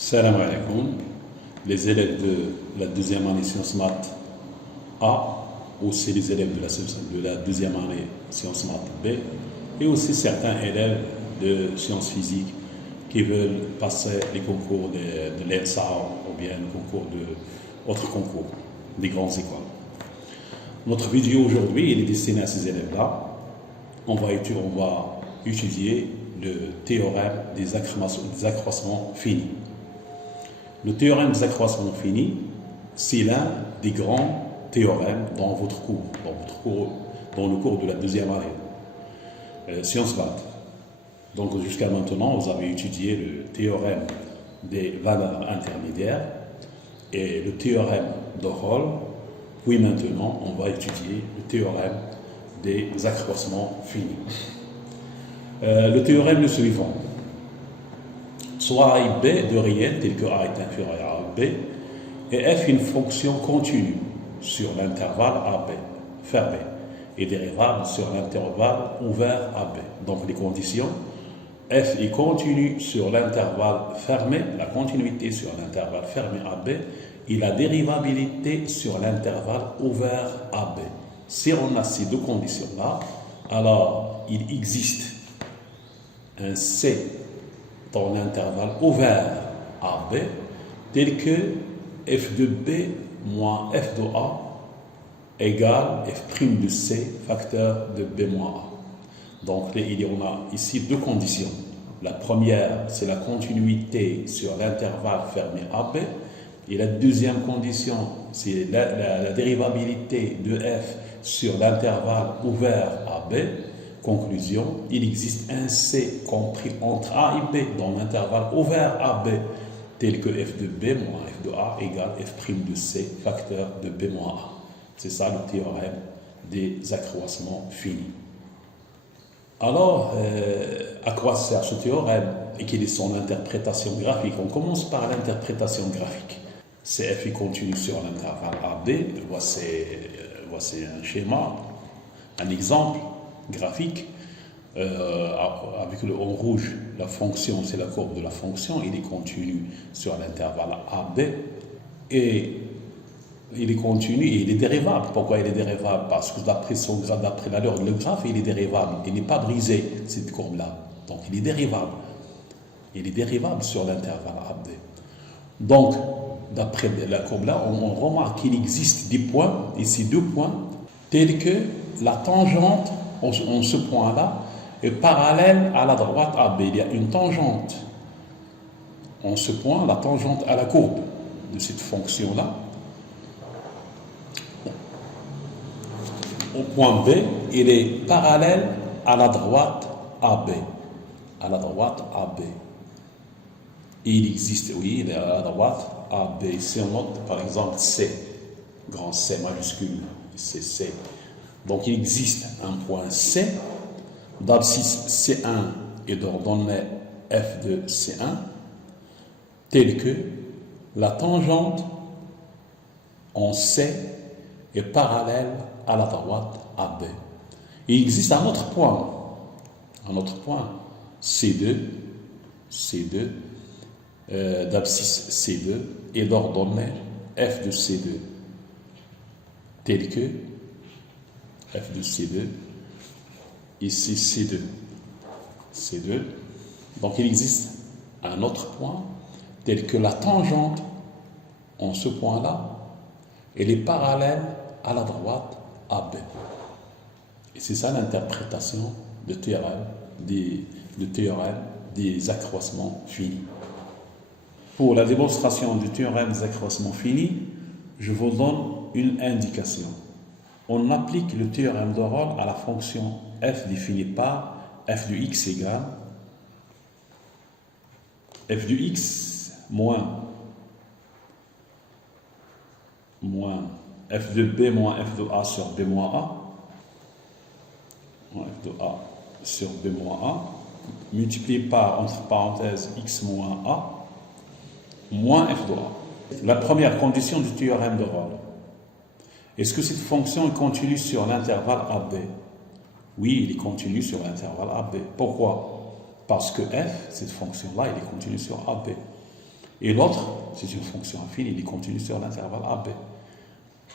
Salam alaikum. Les élèves de la deuxième année Sciences Maths A, aussi les élèves de la deuxième année Sciences Maths B, et aussi certains élèves de sciences physiques qui veulent passer les concours de l'ENSA ou bien le concours d'autres concours, des grandes écoles. Notre vidéo aujourd'hui est destinée à ces élèves-là. On va étudier le théorème des accroissements finis. Le théorème des accroissements finis, c'est l'un des grands théorèmes dans le cours de la deuxième année, Sciences Maths. Donc jusqu'à maintenant, vous avez étudié le théorème des valeurs intermédiaires et le théorème de Rolle. Puis maintenant, on va étudier le théorème des accroissements finis. Le théorème est le suivant. Soit A et B de réel tel que A est inférieur à B et F une fonction continue sur l'intervalle AB fermé et dérivable sur l'intervalle ouvert AB. Donc les conditions, F est continue sur l'intervalle fermé, la continuité sur l'intervalle fermé AB et la dérivabilité sur l'intervalle ouvert AB. Si on a ces deux conditions-là, alors il existe un C dans l'intervalle ouvert AB tel que f de B moins f de A égale f' de C facteur de B moins A. Donc il y en a ici deux conditions. La première, c'est la continuité sur l'intervalle fermé AB. Et la deuxième condition, c'est la dérivabilité de f sur l'intervalle ouvert AB. Conclusion, il existe un C compris entre A et B dans l'intervalle ouvert AB tel que f de B moins f de A égale f' de C facteur de B moins A. C'est ça le théorème des accroissements finis. Alors, à quoi sert ce théorème et quelle est son interprétation graphique? On commence par l'interprétation graphique. CF est continu sur l'intervalle AB. Voici un schéma, un exemple graphique. Avec le en rouge, la fonction, c'est la courbe de la fonction, il est continu sur l'intervalle AB et il est continu et il est dérivable. Pourquoi il est dérivable? Parce que d'après l'allure, le graphe, il est dérivable, il n'est pas brisé, cette courbe-là. Donc il est dérivable. Il est dérivable sur l'intervalle AB. Donc, d'après la courbe-là, on remarque qu'il existe des points, ici deux points, tels que la tangente en ce point-là est parallèle à la droite AB. Il y a une tangente en ce point, la tangente à la courbe de cette fonction-là. Au point B, il est parallèle à la droite AB. À la droite AB. Et il existe, oui, il est à la droite AB. Si on note, par exemple, C, grand C majuscule, c'est C. Donc il existe un point C, d'abscisse C1 et d'ordonnée f de C1, tel que la tangente en C est parallèle à la droite AB. Il existe un autre point C2, d'abscisse C2 et d'ordonnée f de C2, tel que f de C2, ici C2. Donc il existe un autre point tel que la tangente en ce point-là, elle est parallèle à la droite AB. Et c'est ça l'interprétation du théorème des accroissements finis. Pour la démonstration du théorème des accroissements finis, je vous donne une indication. On applique le théorème de Rolle à la fonction f définie par f de x égale f de x moins f de b moins f de a sur b moins a, f de a sur b moins a, multiplié par, entre parenthèses, x moins a, moins f de a. La première condition du théorème de Rolle. Est-ce que cette fonction est continue sur l'intervalle AB? Oui, il est continu sur l'intervalle AB. Pourquoi? Parce que f, cette fonction-là, elle est continue sur AB. Et l'autre, c'est une fonction affine, il est continu sur l'intervalle AB.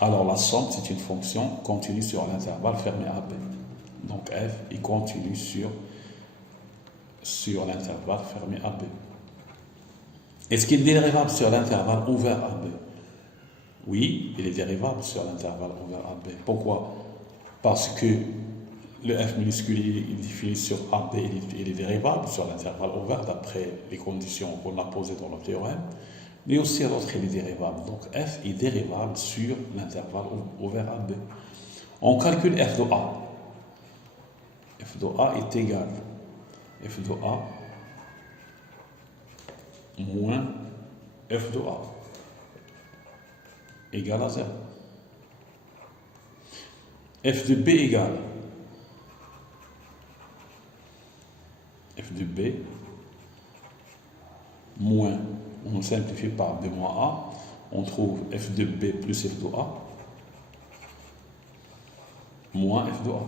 Alors la somme, c'est une fonction continue sur l'intervalle fermé AB. Donc f est continu sur l'intervalle fermé AB. Est-ce qu'il est dérivable sur l'intervalle ouvert AB? Oui, il est dérivable sur l'intervalle ouvert AB. Pourquoi? Parce que le f minuscule il est défini sur AB, il est dérivable sur l'intervalle ouvert d'après les conditions qu'on a posées dans le théorème, mais aussi l'autre il est dérivable. Donc f est dérivable sur l'intervalle ouvert AB. On calcule f de A. F de A est égal f de A moins f de A égale à 0. F de B égale f de B moins, on simplifie par B moins A, on trouve f de B plus f de A moins f de A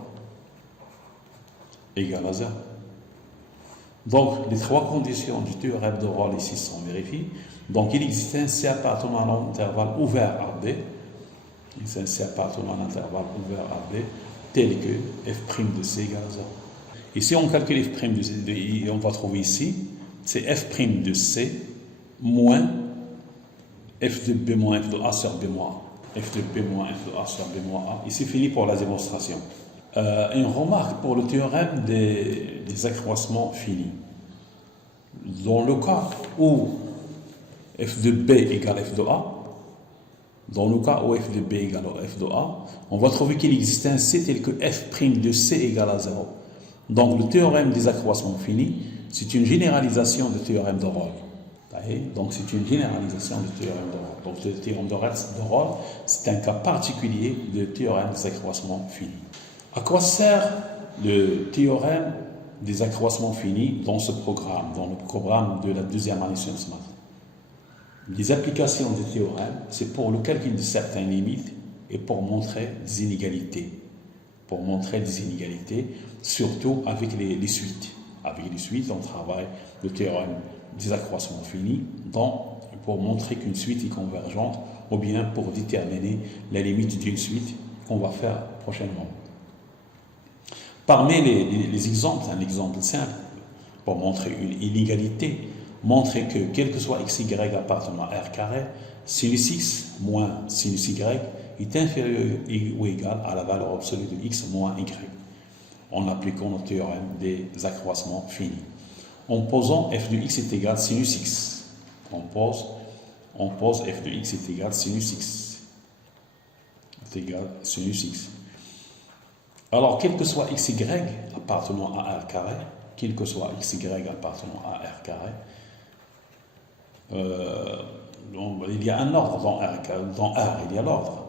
égale à 0. Donc, les trois conditions du théorème de Rolle ici sont vérifiées. Donc, il existe un C appartenant à un intervalle ouvert AB. Il existe un C appartenant à un intervalle ouvert AB tel que f' de C égale à 0. Ici, on calcule f' de C, et on va trouver ici, c'est f' de C moins f de B moins f de A sur B moins A. F de B moins f de A sur B moins A. Ici, fini pour la démonstration. Une remarque pour le théorème des accroissements finis. Dans le cas où f de B égale f de A, dans le cas où f de B égale f de A, on va trouver qu'il existe un C tel que f' de C égale à 0. Donc le théorème des accroissements finis, c'est une généralisation du théorème de Rolle. Donc c'est une généralisation du théorème de Rolle. Donc le théorème de Rolle, c'est un cas particulier du théorème des accroissements finis. À quoi sert le théorème des accroissements finis dans ce programme, dans le programme de la deuxième année sciences maths? Les applications des théorèmes, c'est pour le calcul de certaines limites et pour montrer des inégalités. Pour montrer des inégalités, surtout avec les suites. Avec les suites, on travaille le théorème des accroissements finis pour montrer qu'une suite est convergente ou bien pour déterminer la limite d'une suite qu'on va faire prochainement. Parmi les exemples, un exemple simple pour montrer une inégalité, montrer que quel que soit xy appartenant à R carré, sinus x moins sinus y est inférieur ou égal à la valeur absolue de x moins y, en appliquant le théorème des accroissements finis. En posant f de x est égal à sinus x, on pose f de x est égal à sinus x, est égal à sinus x. Alors, quel que soit xy appartenant à R carré, quel que soit xy appartenant à R carré, il y a un ordre dans R, il y a l'ordre.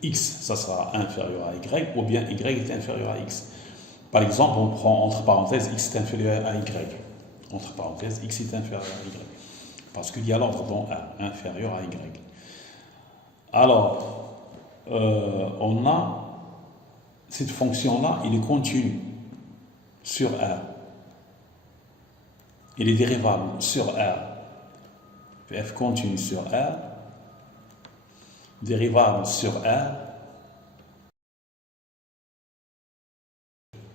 X, ça sera inférieur à y, ou bien y est inférieur à x. Par exemple, on prend entre parenthèses x est inférieur à y. Entre parenthèses, x est inférieur à y. Parce qu'il y a l'ordre dans R, inférieur à y. Alors, on a cette fonction-là, il est continu sur R. Il est dérivable sur R. F continu sur R. Dérivable sur R.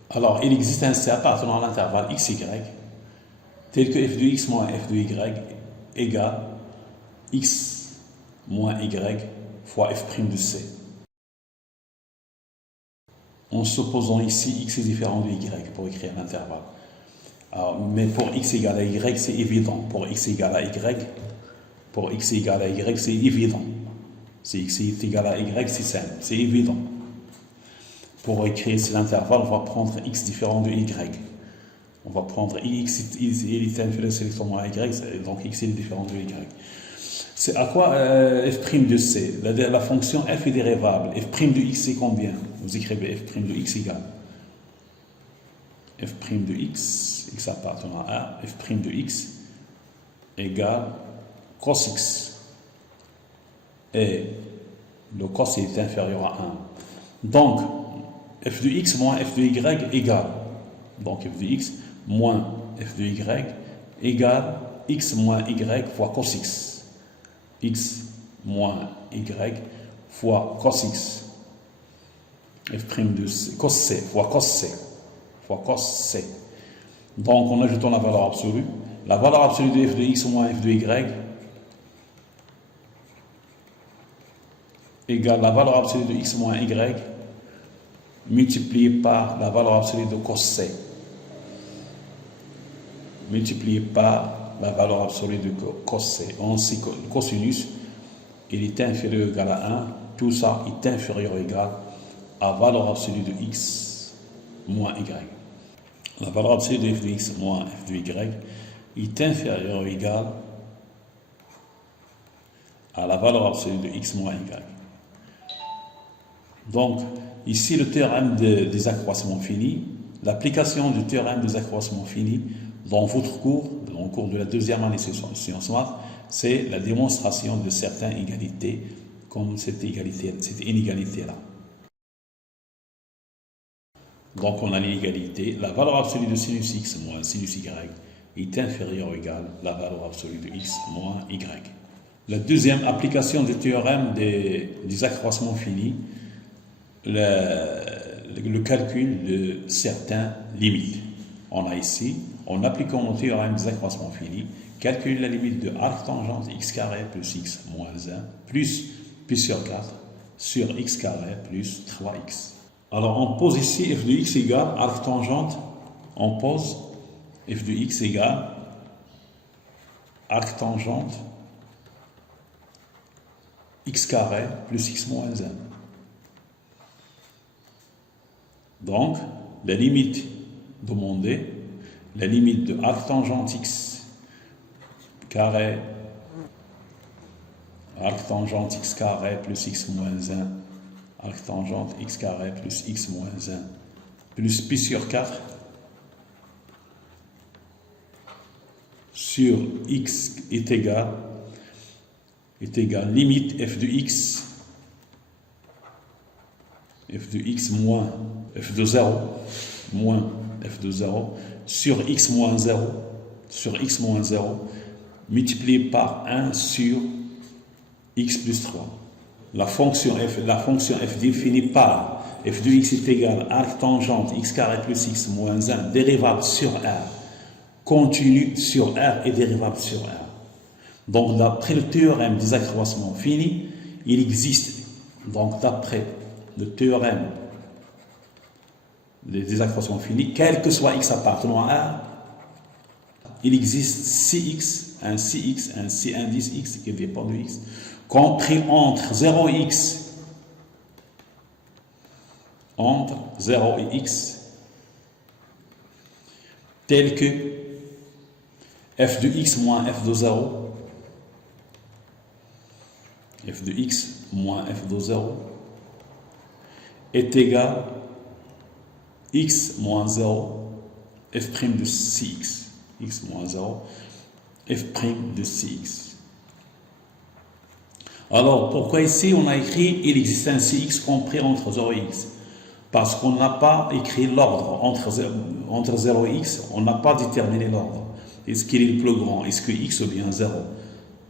Alors, il existe un C appartenant à l'intervalle xy, tel que f de x moins f de y égale x moins y fois f' de C. En supposant ici x est différent de y pour écrire l'intervalle. Mais pour x égale à y, c'est évident. Pour x égale à y, c'est évident. Si x est égal à y, c'est simple, c'est évident. Pour écrire cet intervalle, on va prendre x différent de y. On va prendre x, il est inférieur sélectement à y, donc x est différent de y. C'est à quoi f' de c? La fonction f est dérivable. F' de x, c'est combien? Vous écrivez f' de x égale f' de x, x appartenant à f' de x égale cos x. Et le cos est inférieur à 1. Donc, f de x moins f de y égale. Donc, f de x moins f de y égale x moins y fois cos x. X moins y fois cos x. F' de c, cos c fois cos c fois cos c. Donc, en ajoutant la valeur absolue de f de x moins f de y égale la valeur absolue de x moins y multiplié par la valeur absolue de cos c multiplié par la valeur absolue de cos c. Ainsi que le cosinus, il est inférieur ou égal à 1. Tout ça est inférieur ou égal à la valeur absolue de x moins y. La valeur absolue de f de x moins f de y est inférieure ou égale à la valeur absolue de x moins y. Donc, ici, le théorème des accroissements finis, l'application du théorème des accroissements finis dans votre cours, dans le cours de la deuxième année sciences maths, c'est la démonstration de certaines égalités, comme cette inégalité-là. Donc, on a l'égalité, la valeur absolue de sinus x moins sinus y est inférieure ou égale à la valeur absolue de x moins y. La deuxième application du théorème des accroissements finis, le calcul de certaines limites. On a ici, en appliquant le théorème des accroissements finis, calculer la limite de arc tangente x carré plus x moins 1 plus pi sur 4 sur x carré plus 3x. Alors on pose ici f de x égale arc tangente, on pose f de x égale arc tangente x carré plus x moins 1. Donc, la limite demandée, la limite de arc tangente x carré, arc tangente x carré plus x moins 1, arc tangente x carré plus x moins 1, plus pi sur 4 sur x est égal limite f de x moins f de 0 moins f de 0 sur x moins 0 multiplié par 1 sur x plus 3. La fonction f définie par f de x est égal arc tangente x carré plus x moins 1 dérivable sur R continue sur R et dérivable sur R. Donc d'après le théorème des accroissements finis, il existe, donc d'après le théorème des accroissements finis, quel que soit x appartenant à R, il existe 6x, un 6x, un C indice x qui dépend de x, compris entre 0 et x, tel que f de x moins f de 0, f de x moins f de 0 est égal x moins 0, f' de 6x, x moins 0, f' de 6x. Alors, pourquoi ici on a écrit il existe un 6x compris entre 0 et x? Parce qu'on n'a pas écrit l'ordre entre 0 et x, on n'a pas déterminé l'ordre. Est-ce qu'il est le plus grand? Est-ce que x ou bien 0?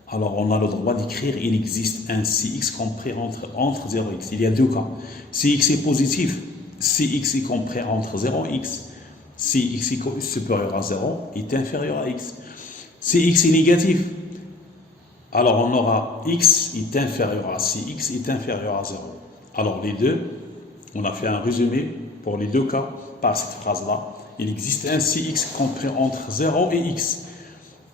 Alors, on a le droit d'écrire il existe un 6x compris entre 0 et x. Il y a deux cas. Si x est positif, si x est compris entre 0 et x. Si x est supérieur à 0, est inférieur à x. Si x est négatif, alors on aura x est inférieur à 6x est inférieur à 0. Alors les deux, on a fait un résumé pour les deux cas par cette phrase-là. Il existe un 6x compris entre 0 et x,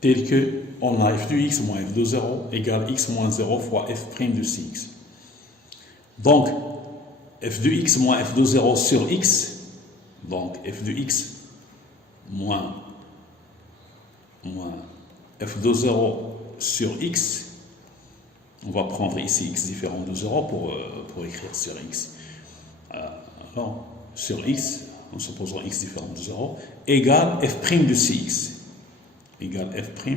tel que on a f de x moins f de 0 égale x moins 0 fois f' de 6x. Donc, f de x moins f de 0 sur x, donc f de x moins f de 0 sur x, on va prendre ici x différent de 0 pour écrire sur x. Alors, sur x, en supposant x différent de 0, égale f' de 6x. Égale f'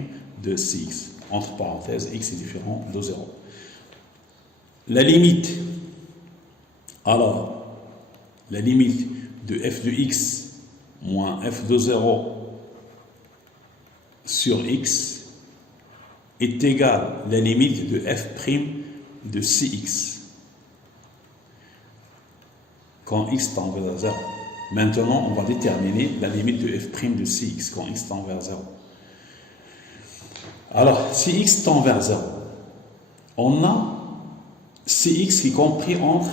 de 6x. Entre parenthèses, x est différent de 0. La limite, alors, la limite de f de x moins f de 0 sur x est égal à la limite de f' de Cx quand x tend vers 0. Maintenant, on va déterminer la limite de f' de Cx quand x tend vers 0. Alors, si x tend vers 0, on a Cx qui est compris entre,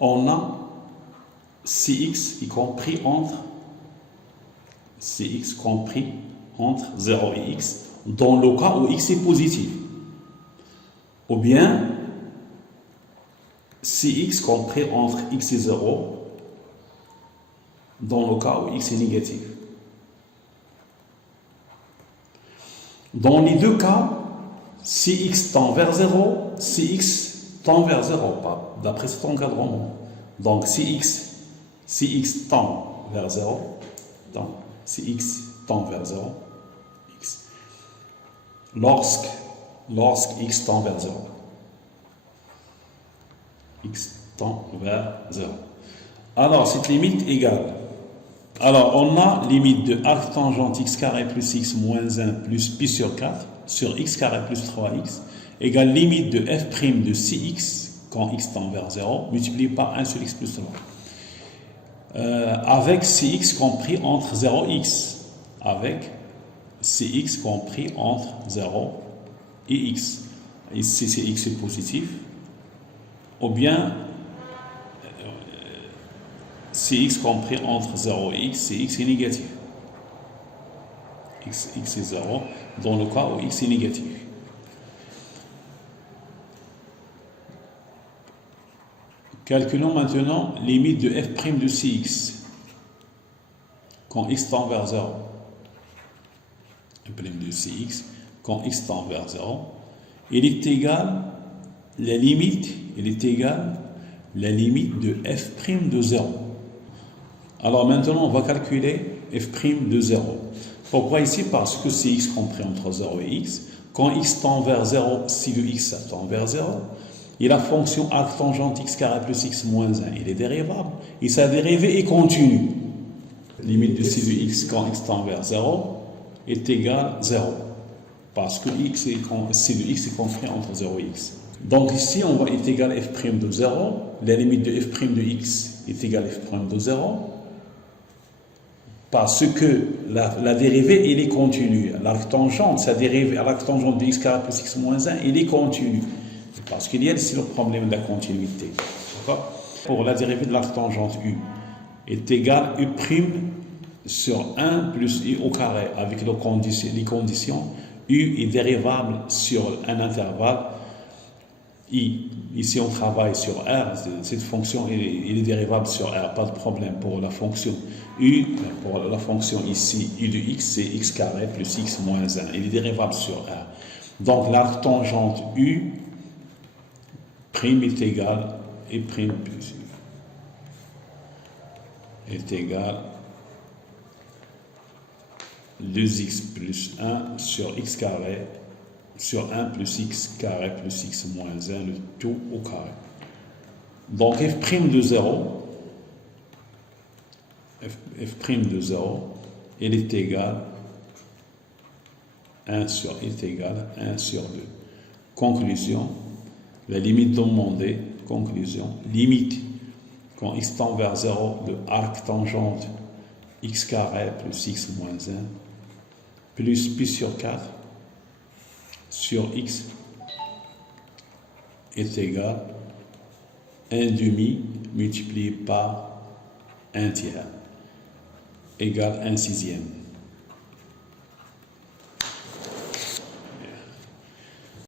on a Cx qui est compris entre, Cx compris entre 0 et x, dans le cas où x est positif. Ou bien, Cx compris entre x et 0, dans le cas où x est négatif. Dans les deux cas, si x tend vers 0, si x tend vers 0, pas d'après cet encadrement. Donc si x tend vers 0, donc si x tend vers 0, x, lorsque x tend vers 0, x tend vers 0. Alors cette limite égale. Alors on a limite de arc tangente x carré plus x moins 1 plus pi sur 4 sur x carré plus 3x égale limite de f' de Cx quand x tend vers 0 multiplié par 1 sur x plus 3. Avec Cx compris entre 0 et x. Avec Cx compris entre 0 et x. Ici c'est x est positif. Ou bien Cx compris entre 0 et x, c'est x est négatif. X est 0 dans le cas où x est négatif. Calculons maintenant limite de f' de Cx quand x tend vers 0. F' de Cx quand x tend vers 0. Il est égal, la limite de f' de 0. Alors maintenant, on va calculer f' de 0. Pourquoi ici? Parce que c'est x compris entre 0 et x. Quand x tend vers 0, si le x ça tend vers 0, et la fonction arc tangente x carré plus x moins 1, il est dérivable. Et sa dérivée est continue. Limite de si de x quand x tend vers 0 est égale à 0. Parce que si de x est compris entre 0 et x. Donc ici, on va est égal à f' de 0. La limite de f' de x est égale à f' de 0. Parce que la dérivée, elle est continue. L'arc tangente, sa dérivée à l'arc tangente de x carré plus x moins 1, il est continu. Parce qu'il y a ici le problème de la continuité. Pour la dérivée de l'arc tangente u est égale à u' sur 1 plus u au carré avec les conditions. U est dérivable sur un intervalle i. Ici, on travaille sur R. Cette fonction est dérivable sur R. Pas de problème pour la fonction U. Pour la fonction ici, U de x, c'est x carré plus x moins 1. Il est dérivable sur R. Donc, l'arc tangente U prime est égal et prime plus U est égal 2x plus 1 sur x carré sur 1 plus x carré plus x moins 1, le tout au carré. Donc f' de 0, il est égal 1 sur 2. Conclusion, la limite demandée, conclusion, limite quand x tend vers 0 de arc tangente x carré plus x moins 1 plus pi sur 4 sur x est égal à 1 demi multiplié par 1 tiers égale 1 sixième.